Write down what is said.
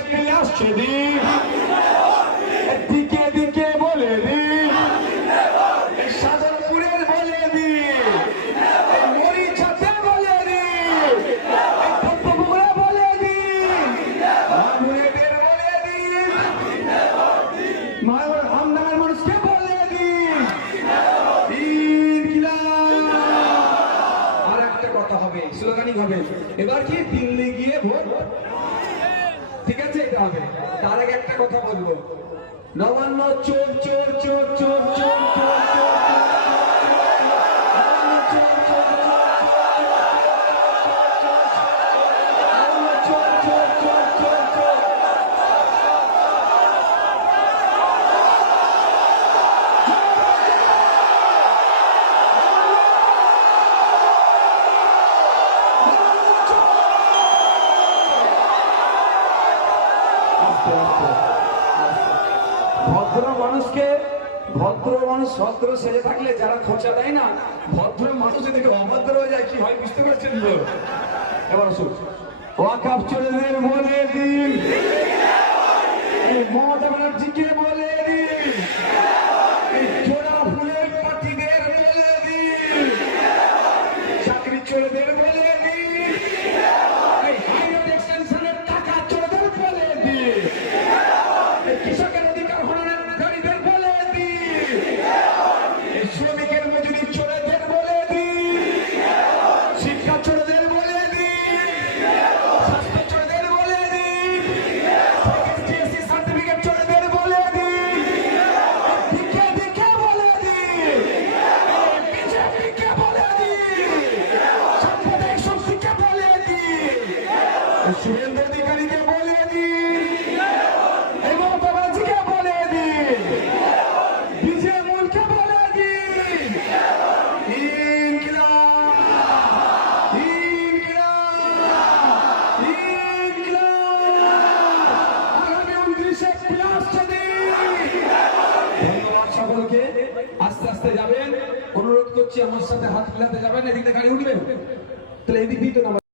April আসছে দিন, দিকে দিকে বলে দিন, সাধনপুরের বলে দিন, মরিচাতে বলে দিন, পদ্মপুকুরে বলে দিন, মাগুরেদের বলে দিন, আমদানের মানুষকে বলে দিন। আর একটা কথা হবে, স্লোগানিং হবে, এবার কি দিল্লি গিয়ে ভোট, ঠিক আছে? এটা হবে। তার আগে একটা কথা বলবো, নবান্ন চোর চোর চোর চোর চোর চোর ভদ্র মানুষকে, ভদ্র মানুষ ভদ্র সেজে থাকলে যারা খোঁচা দেয় না, ভদ্র মানুষ এদিকে অভদ্র হয়ে যায়, কি হয় বুঝতে পারছেন তো? এবার আসুন, ওয়াকফ চোরদের বলে দিন, মমতা ব্যানার্জিকে বলে দিন, জোড়া ফুলের পার্টিদের বলে দিন, চাকরি চোরদের বলে দিন, হাইওয়ে এক্সটেনশনের টাকা চোরদের বলে দিন, কৃষকের অধিকার হরণের গাড়িদের বলে দিন, শ্রমিকের মজুরি চোরদের বলে দিন, শিক্ষা চোরদের বলে দিন, স্বাস্থ্য চোরদের বলে দিন, টিএসসি সার্টিফিকেট চোরদের বলে দিন, দিকে দিকে বলে দিন, বিজেপিকে বলে দিন, সাম্প্রদায়িক শক্তিকে বলে দিন, শুভেন্দু অধিকারীকে বলে দিন, মমতা ব্যানার্জিকে বলে দিন, বিজয় মূলকে বলে দিন, ইনকিলাব ইনকিলাব ইনকিলাব, আগামী 29 এপ্রিল আসছে দিন। ধন্যবাদ সকলকে। আস্তে আস্তে যাবেন, অনুরোধ করছি আমার সাথে হাত মিলাতে যাবেন, এদিকে গাড়ি উঠবেন, তাহলে এদিক দিয়ে তো